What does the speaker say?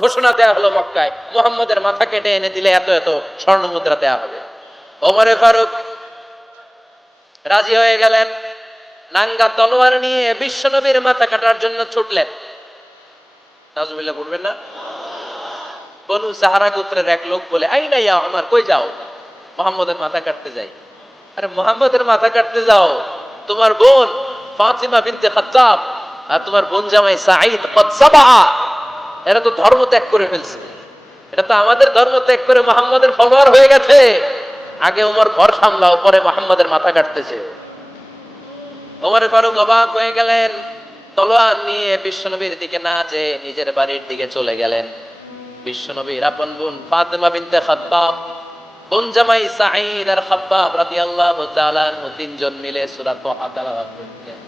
ঘোষণা দেয়া হলো মক্কায়, মুহাম্মদের মাথা কেটে এনে দিলে এত এত স্বর্ণ মুদ্রা দেয়া হবে। ওমরে ফারুক রাজি হয়ে গেলেন, নাঙ্গা তলোয়ার নিয়ে বিশ্বনবীর মাথা কাটার জন্য ছুটলেন। নাউজুবিল্লাহ বলবেন না? বনু সাহারা গোত্রের এক লোক বলে, আইনা ইয়া ওমর, কই যাও? মুহাম্মদের মাথা কাটতে যাই। আরে মুহাম্মদের মাথা কাটতে যাও? তোমার বোন ফাতিমা বিনতে খাত্তাব আর তোমার বোন জামাই সাঈদ কদ সাবা, এরা তো ধর্ম ত্যাগ করে ফেলছে। এটা তো আমাদের ধর্ম ত্যাগ করে মুহাম্মদের ফলোয়ার হয়ে গেছে। আগে ওমর ঘর সামলাও, পরে মুহাম্মদের মাথা কাটতেছে। ওমর ফারুক অবাক হয়ে গেলেন, তলোয়ার নিয়ে বিশ্বনবীর দিকে না যেয়ে নিজের বাড়ির দিকে চলে গেলেন। বিশ্বনবীর আপন বোন ফাতিমা বিনতে খাত্তাব, বোন জামাই সাঈদ আর খাব্বাব রাদিয়াল্লাহু তাআলা আনহু তিনজন মিলে সূরা তাহা তেলাওয়াত করতেন।